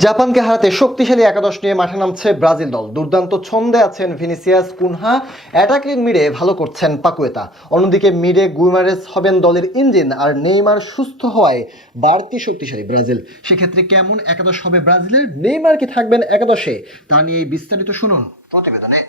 জাপানকে হারাতে শক্তিশালী একাদশ নিয়ে মাঠে নামছে ব্রাজিল দল। দুর্দান্ত ছন্দে আছেন ভিনিসিয়াস, কুনহা, অ্যাটাকিং মিডে ভালো করছেন পাকুয়েতা। অন্যদিকে মিডে গুইমারেস হবেন দলের ইঞ্জিন, আর নেইমার সুস্থ হওয়ায় বাড়তি শক্তিশালী ব্রাজিল। সেক্ষেত্রে কেমন একাদশ হবে ব্রাজিলের? নেইমার কি থাকবেন একাদশে? তা নিয়ে বিস্তারিত শুনুন প্রতিবেদনে।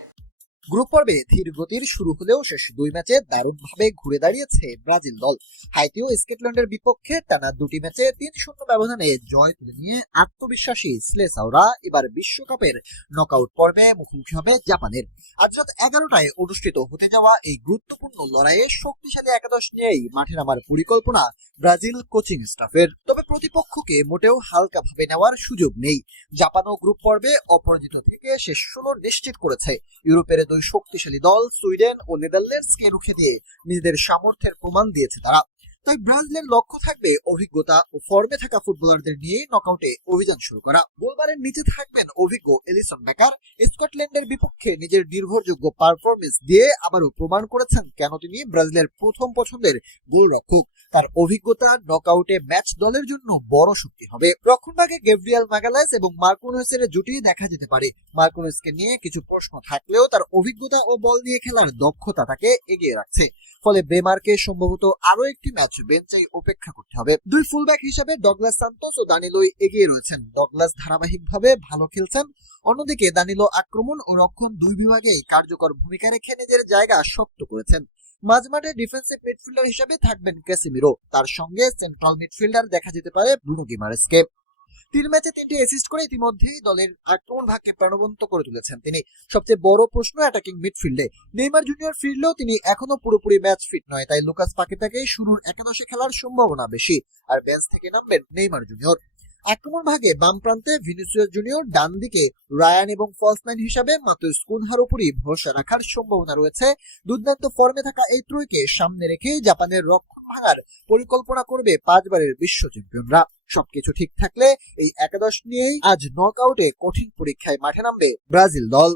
গ্রুপ পর্বে ধীর গতির শুরু হলেও শেষ দুই ম্যাচে দারুণভাবে ঘুরে দাঁড়িয়েছে ব্রাজিল দল। হাইতি ও স্কটল্যান্ডের বিপক্ষে টানা দুটি ম্যাচে ৩-০ ব্যবধানে জয় তুলে নিয়ে আত্মবিশ্বাসী স্লেসাওরা এবার বিশ্বকাপের নকআউট পর্বে মুখোমুখি হবে জাপানের। আজ রাত ১১টায় অনুষ্ঠিত হতে যাওয়া এই গুরুত্বপূর্ণ লড়াইয়ে শক্তিশালী একাদশ নিয়েই মাঠে নামার পরিকল্পনা ব্রাজিল কোচিং স্টাফের। তবে প্রতিপক্ষকে মোটেও হালকাভাবে নেওয়ার সুযোগ নেই। জাপানও গ্রুপ পর্বে অপরাজিত থেকে শেষ ১৬ নিশ্চিত করেছে। ইউরোপের দুই শক্তিশালী দল সুইডেন ও নেদারল্যান্ডসকে রুখে দিয়ে নিজেদের সামর্থ্যের প্রমাণ দিয়েছে তারা। তাই ব্রাজিলের লক্ষ্য থাকবে অভিজ্ঞতা ও ফর্মে থাকা ফুটবলারদের নিয়ে নকআউটে অভিযান শুরু করা। গোলবারের নিচে থাকবেন অভিজ্ঞ এলিসন বেকার। স্কটল্যান্ডের বিপক্ষে নিজের নির্ভরযোগ্য পারফরমেন্স দিয়ে আবারও প্রমাণ করেছেন কেন তিনি ব্রাজিলের প্রথম পছন্দের গোলরক্ষক। তার অভিজ্ঞতা নকআউটে ম্যাচ দলের জন্য বড় শক্তি হবে। রক্ষণভাগে গ্যাব্রিয়েল মাগালাইস এবং মার্কোনেসের জুটি দেখা যেতে পারে। মার্কোনেসকে নিয়ে কিছু প্রশ্ন থাকলেও তার অভিজ্ঞতা ও বল নিয়ে খেলার দক্ষতা তাকে এগিয়ে রাখছে। ফলে বেমারকে সম্ভবত আরো একটি ম্যাচ বেঞ্চে অপেক্ষা করতে হবে। দুই ফুলব্যাক হিসেবে ডগলাস সান্তোস ও দানিলোই এগিয়ে রয়েছেন। ডগলাস ধারাবাহিকভাবে ভালো খেলছেন। অন্যদিকে দানিলো আক্রমণ ও রক্ষণ দুই বিভাগেই কার্যকর ভূমিকা রেখে নিজের জায়গা শক্ত করেছেন। মাঝমাঠে ডিফেন্সিভ মিডফিল্ডার হিসেবে থাকবেন ক্যাসিমিরো। তার সঙ্গে সেন্ট্রাল মিডফিল্ডার দেখা যেতে পারে ব্রুনো গিমারেসকে। ৩ ম্যাচে ৩টি অ্যাসিস্ট করে ইতিমধ্যেই দলের আক্রমণ ভাগকে প্রাণবন্ত করে তুলেছেন তিনি। সবচেয়ে বড় প্রশ্ন অ্যাটাকিং মিডফিল্ডে। নেইমার জুনিয়র ফিরলেও তিনি এখনো পুরোপুরি ম্যাচ ফিট নয়, তাই লুকাস পাকেতাকেই শুরুর একাদশে খেলার সম্ভাবনা বেশি। আর বেঞ্চ থেকে নামবেন নেইমার জুনিয়র। আক্রমণ ভাগে বাম প্রান্তে ভিনিসিয়াস জুনিয়র, ডান দিকে রায়ান এবং ফলস নাইন হিসাবে মাত্র কুনহার উপরই ভরসা রাখার সম্ভাবনা রয়েছে। দুর্দান্ত ফর্মে থাকা এই ত্রয়ীকে সামনে রেখে জাপানের রক্ষণ ভাঙার পরিকল্পনা করবে 5 বারের বিশ্ব চ্যাম্পিয়নরা। সবকিছু ঠিক থাকলে এই একাদশ নিয়েই আজ নকআউটে কঠিন পরীক্ষায় মাঠে নামবে ব্রাজিল দল।